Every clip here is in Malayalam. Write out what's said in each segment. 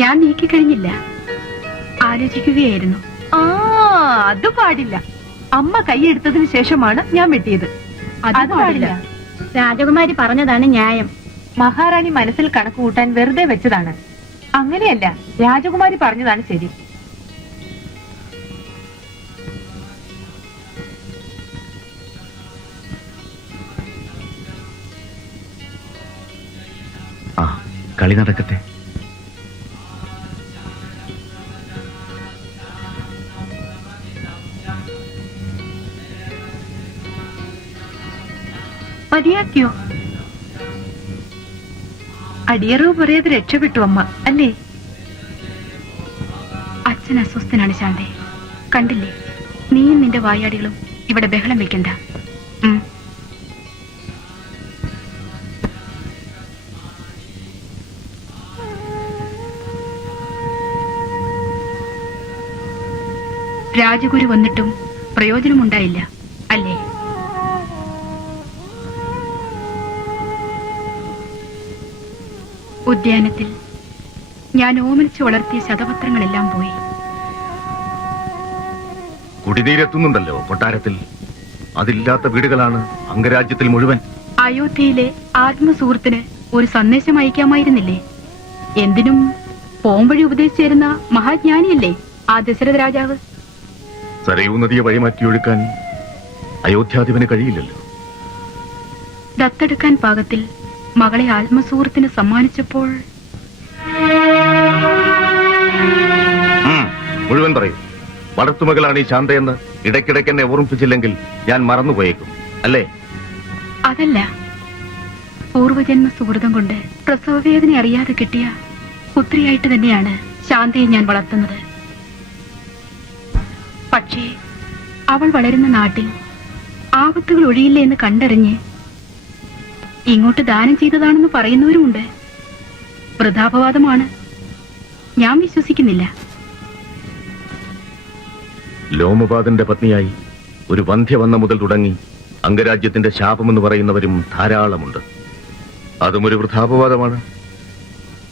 ഞാൻ നീക്കിക്കഴിഞ്ഞില്ല, ആലോചിക്കുകയായിരുന്നു. അത് പാടില്ല. അമ്മ കൈയെടുത്തതിന് ശേഷമാണ് ഞാൻ വെട്ടിയത്. അത് പാടില്ല. രാജകുമാരി പറഞ്ഞതാണ് ന്യായം. മഹാറാണി മനസ്സിൽ കണക്ക് കൂട്ടാൻ വെറുതെ വെച്ചതാണ്. അങ്ങനെയല്ല, രാജകുമാരി പറഞ്ഞതാണ് ശരി. കളി നടക്കട്ടെ. മതിയാക്കിയോ? അടിയറവ് പറയാതെ രക്ഷപ്പെട്ടു അമ്മ, അല്ലേ? അച്ഛൻ അസ്വസ്ഥനാണ് ശാന്തേ. കണ്ടില്ലേ, നീയും നിന്റെ വായാടികളും ഇവിടെ ബഹളം വെക്കണ്ട. രാജഗുരു വന്നിട്ടും പ്രയോജനമുണ്ടായില്ല, അല്ലേ? ഉദ്യാനത്തിൽ ഞാൻ ഓമനിച്ചു വളർത്തിയ ശതപത്രങ്ങളെല്ലാം പോയി. കുടിനീരെത്തുന്നുണ്ടല്ലോ കൊട്ടാരത്തിൽ. അതില്ലാത്ത വീടുകളാണ് അംഗരാജ്യത്തിൽ മുഴുവൻ. അയോധ്യയിലെ ആത്മസുഹൃത്തിന് ഒരു സന്ദേശം അയക്കാമായിരുന്നില്ലേ? എന്തിനും പോംവഴി ഉപദേശിച്ചിരുന്ന മഹാജ്ഞാനിയല്ലേ ആ ദശരഥ രാജാവ്? സരയൂ നദിയെ വഴിമാറ്റിയൊഴുക്കാൻ അയോധ്യാധിപന് കഴിയില്ലല്ലോ. ദത്തെടുക്കാൻ പാകത്തിൽ മകളെ ആത്മസുഹൃത്തിന് സമ്മാനിച്ചപ്പോൾ മുഴുവൻ പറയൂ. വളർത്തുമകളാണ് ഈ ശാന്തയെന്ന് ഇടയ്ക്കിടയ്ക്ക് എന്നെ ഓർമ്മിപ്പിച്ചില്ലെങ്കിൽ ഞാൻ മറന്നുപോയേക്കും, അല്ലേ? അതല്ല, പൂർവജന്മ സുഹൃതം കൊണ്ട് പ്രസവവേദന അറിയാതെ കിട്ടിയ പുത്രിയായിട്ട് തന്നെയാണ് ശാന്തയെ ഞാൻ വളർത്തുന്നത്. പക്ഷേ അവൾ വളരുന്ന നാട്ടിൽ ആപത്തുകൾ ഒഴിയില്ല എന്ന് കണ്ടറിഞ്ഞ് ഇങ്ങോട്ട് ദാനം ചെയ്തതാണെന്ന് പറയുന്നവരുമുണ്ട്. വൃഥാപവാദമാണ്, ഞാൻ വിശ്വസിക്കുന്നില്ല. ലോമപാദന്റെ പത്നിയായി ഒരു വന്ധ്യ വന്ന മുതൽ തുടങ്ങി അംഗരാജ്യത്തിന്റെ ശാപമെന്ന് പറയുന്നവരും ധാരാളമുണ്ട്. അതും ഒരു വൃഥാപവാദമാണ്,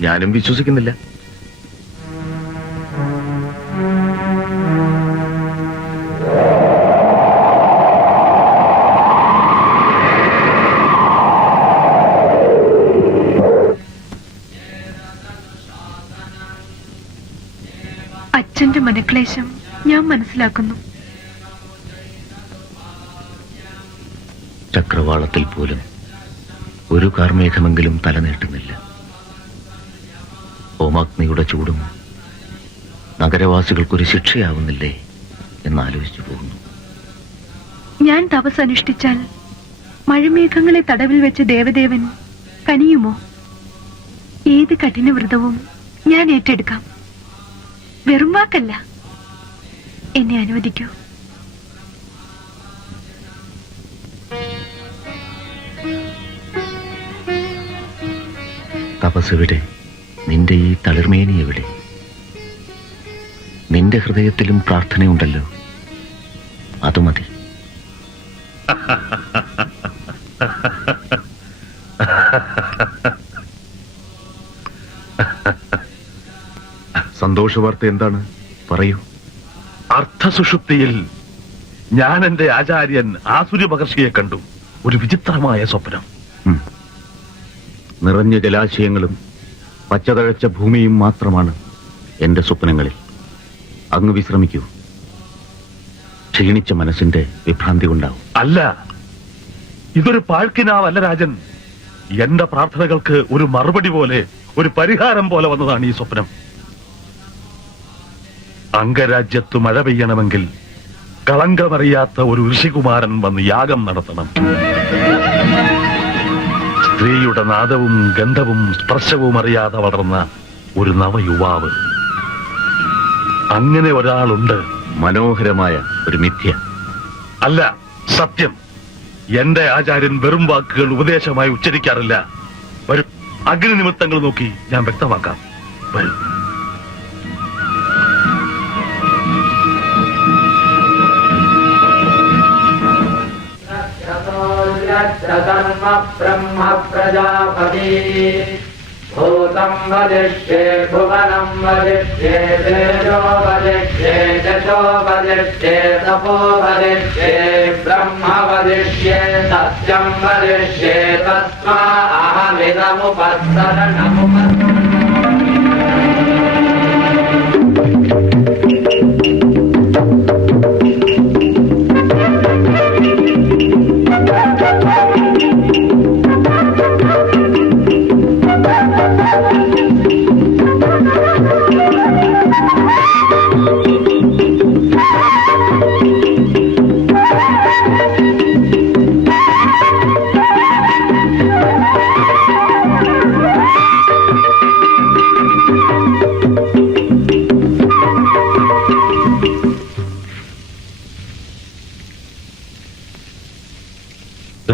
ഞാനും വിശ്വസിക്കുന്നില്ല. അച്ഛന്റെ മനക്ലേശം ഞാൻ മനസ്സിലാക്കുന്നു. ചക്രവാളത്തിൽ പോലും ഒരു കാർമേഘമെങ്കിലും തലനീട്ടുന്നില്ല. ഹോമാഗ്നിയുടെ ചൂടും നഗരവാസികൾക്കൊരു ശിക്ഷയാവുന്നില്ലേ എന്നാലോചിച്ചു പോകുന്നു. ഞാൻ തപസ് അനുഷ്ഠിച്ചാൽ മഴമേഘങ്ങളെ തടവിൽ വെച്ച് ദേവദേവൻ കനിയുമോ? ഏത് കഠിന വ്രതവും ഞാൻ ഏറ്റെടുക്കാം. വെറും വാക്കല്ല. എന്നെ അനുവദിക്കൂ. തപസ്സെവിടെ? നിന്റെ ഈ തളിർമേനി എവിടെ? നിന്റെ ഹൃദയത്തിലും പ്രാർത്ഥനയുണ്ടല്ലോ, അത് മതി. സന്തോഷവാർത്ത എന്താണ്? പറയൂ. അർത്ഥസുഷുപ്തിയിൽ ഞാൻ എന്റെ ആചാര്യൻ ആസുരി മഹർഷിയെ കണ്ടു. ഒരു വിചിത്രമായ സ്വപ്നം. നിറഞ്ഞ ജലാശയങ്ങളും പച്ചതഴച്ച ഭൂമിയും മാത്രമാണ് എന്റെ സ്വപ്നങ്ങളിൽ. അങ്ങ് വിശ്രമിക്കൂ. ക്ഷീണിച്ച മനസ്സിന്റെ വിഭ്രാന്തി ഉണ്ടാവും. അല്ല, ഇതൊരു പാഴ്ക്കിനാവല്ല രാജൻ. എന്റെ പ്രാർത്ഥനകൾക്ക് ഒരു മറുപടി പോലെ, ഒരു പരിഹാരം പോലെ വന്നതാണ് ഈ സ്വപ്നം. അംഗരാജ്യത്ത് മഴ പെയ്യണമെങ്കിൽ കളങ്കമറിയാത്ത ഒരു ഋഷികുമാരൻ വന്ന് യാഗം നടത്തണം. സ്ത്രീയുടെ നാദവും ഗന്ധവും സ്പർശവും അറിയാതെ വളർന്ന ഒരു നവയുവാവ്. അങ്ങനെ ഒരാളുണ്ട്. മനോഹരമായ ഒരു മിഥ്യ. അല്ല, സത്യം. എന്റെ ആചാര്യൻ വെറും വാക്കുകൾ ഉപദേശമായി ഉച്ചരിക്കാറില്ല. വരും, അഗ്നി നിമിത്തങ്ങൾ നോക്കി ഞാൻ വ്യക്തമാക്കാം. വരും. ബ്രഹ്മ പ്രജാപതി भूतं वदिष्ये भुवनं वदिष्ये तेजो वदिष्ये यशो वदिष्ये तपो वदिष्ये ब्रह्म वदिष्ये सत्यं वदिष्ये तस्मा अहमिदमुपत्सरणमुपत्सरणम्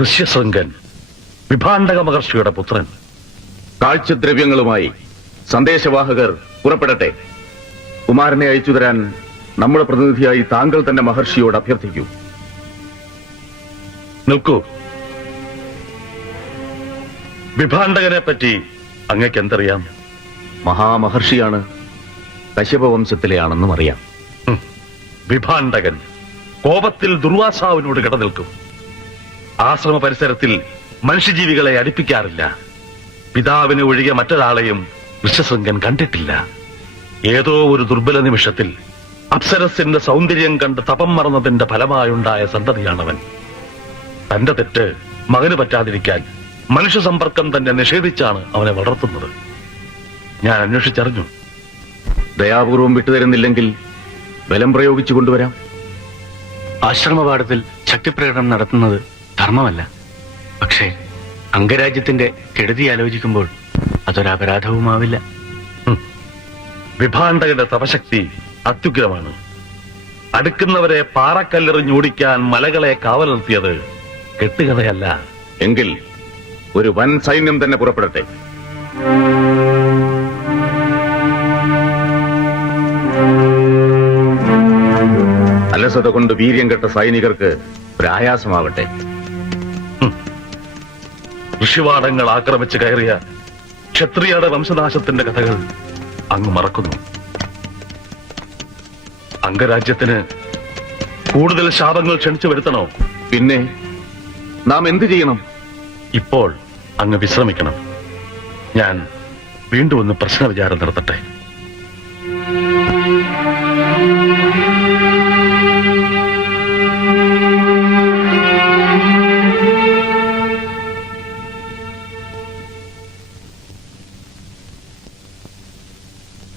ഋഷ്യശൃംഗൻ വിഭാണ്ഡക മഹർഷിയുടെ പുത്രൻ. കാഴ്ചദ്രവ്യങ്ങളുമായി സന്ദേശവാഹകർ പുറപ്പെടട്ടെ. കുമാരനെ അയച്ചു തരാൻ നമ്മുടെ പ്രതിനിധിയായി താങ്കൾ തന്നെ മഹർഷിയോട് അഭ്യർത്ഥിക്കൂ. നിൽക്കൂ. വിഭാണ്ഡകനെ പറ്റി അങ്ങക്ക് എന്തറിയാം? മഹാമഹർഷിയാണ്, കശ്യപവംശത്തിലെയാണെന്നും അറിയാം. വിഭാണ്ഡകൻ കോപത്തിൽ ദുർവാസാവിനോട് കിടനിൽക്കും. ആശ്രമ പരിസരത്തിൽ മനുഷ്യജീവികളെ അടുപ്പിക്കാറില്ല. പിതാവിനെ ഒഴികെ മറ്റൊരാളെയും ഋഷ്യശൃംഗൻ കണ്ടിട്ടില്ല. ഏതോ ഒരു ദുർബല നിമിഷത്തിൽ അപ്സരസിന്റെ സൗന്ദര്യം കണ്ട് തപം മറന്നതിന്റെ ഫലമായുണ്ടായ സന്തതിയാണവൻ. തന്റെ തെറ്റ് മകന് പറ്റാതിരിക്കാൻ മനുഷ്യ സമ്പർക്കം തന്നെ നിഷേധിച്ചാണ് അവനെ വളർത്തുന്നത്. ഞാൻ അന്വേഷിച്ചറിഞ്ഞു. ദയാപൂർവം വിട്ടുതരുന്നില്ലെങ്കിൽ ബലം പ്രയോഗിച്ചു കൊണ്ടുവരാം. ആശ്രമപാഠത്തിൽ ശക്തിപ്രകടനം നടത്തുന്നത് ധർമ്മമല്ല. പക്ഷേ അംഗരാജ്യത്തിന്റെ കെടുതി ആലോചിക്കുമ്പോൾ അതൊരപരാധവുമാവില്ല. വിഭാണ്ഡകന്റെ തപശക്തി അത്യുഗ്രമാണ്. അടുക്കുന്നവരെ പാറക്കല്ലെറിഞ്ഞോടിക്കാൻ മലകളെ കാവൽ നിർത്തിയത് കെട്ടുകഥയല്ല. എങ്കിൽ ഒരു വൻ സൈന്യം തന്നെ പുറപ്പെടട്ടെ. അലസത കൊണ്ട് വീര്യം കെട്ട സൈനികർക്ക് പ്രയാസമാവട്ടെ. ഋഷിവാടങ്ങൾ ആക്രമിച്ച് കയറിയ ക്ഷത്രിയയുടെ വംശനാശത്തിന്റെ കഥകൾ അങ്ങ് മറക്കുന്നു. അംഗരാജ്യത്തിന് കൂടുതൽ ശാപങ്ങൾ ക്ഷണിച്ചു വരുത്തണോ? പിന്നെ നാം എന്തു ചെയ്യണം? ഇപ്പോൾ അങ്ങ് വിശ്രമിക്കണം. ഞാൻ വീണ്ടും ഒന്ന് പ്രശ്ന വിചാരം നടത്തട്ടെ.